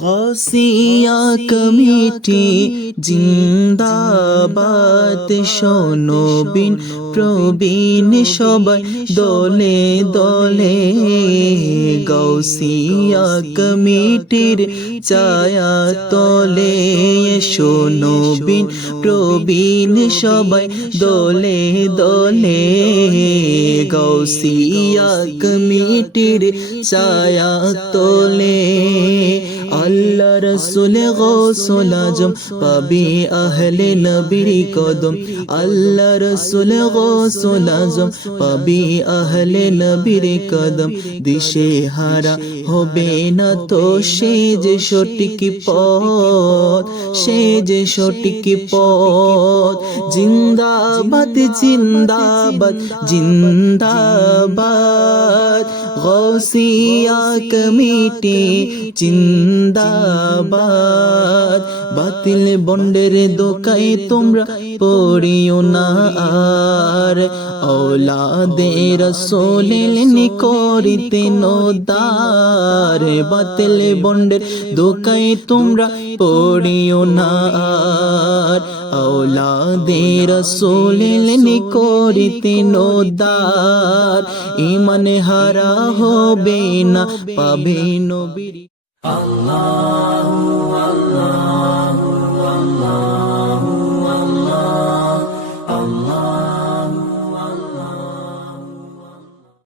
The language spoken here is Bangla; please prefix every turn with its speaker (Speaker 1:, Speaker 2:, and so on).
Speaker 1: কসিয়া কমিটি জিন্দাবাদ শোনবিন প্রবীণ সবাই, দলে দলে। গৌসিয়া কমিটির ছায়া তলে শোনবিন প্রবীণ সবাই, দলে দলে। গৌসিয়া কমিটির ছায়া তোলে আল্লাহ রসুল গোসল আজম, পাবি আহলে নবীর কদম। আল্লাহ রসুল গোসল আজম, পাবি আহলে নবীর কদম। দিশে হারা হবে না তো সে যে সঠিক পথ, সে যে সঠিক পথ। জিন্দাবাদ জিন্দাবাদ জিন্দাবাদ। গৌসিয়া কমিটি জিন্দাবাদ। বাতিল বন্ডের দোকায় তোমরা পড়িও না আর। ঔলাদের সোলেন করিতে নদার। বাতিল বন্ডের দোকায় তোমরা পড়িও না আর। ঔলাদের সোলেন করিতে নদার। ইমান হারা হবে না, পাবে
Speaker 2: Allah,